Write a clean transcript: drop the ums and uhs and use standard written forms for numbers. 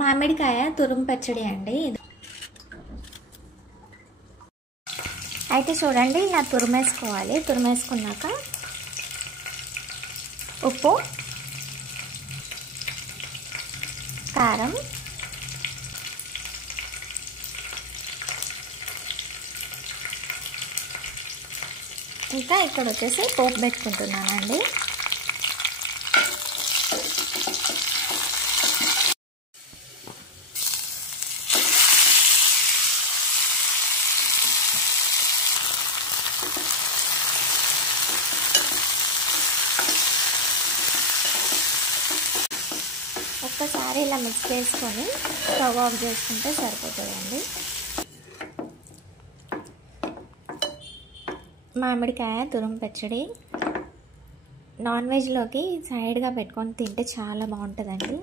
మామిడికాయ తురుము పచ్చడి అండి ఇది. అయితే చూడండి, ఇలా తురిమేసుకోవాలి. తురిమేసుకున్నాక ఉప్పు, కారం, ఇంకా ఇక్కడ వచ్చేసి పోపు పెట్టుకుంటున్నానండి. ఒక్కసారి ఇలా మిక్స్ చేసుకొని స్టవ్ ఆఫ్ చేసుకుంటే సరిపోతుందండి. మామిడికాయ తురుము పచ్చడి నాన్ వెజ్లోకి సైడ్గా పెట్టుకొని తింటే చాలా బాగుంటుందండి.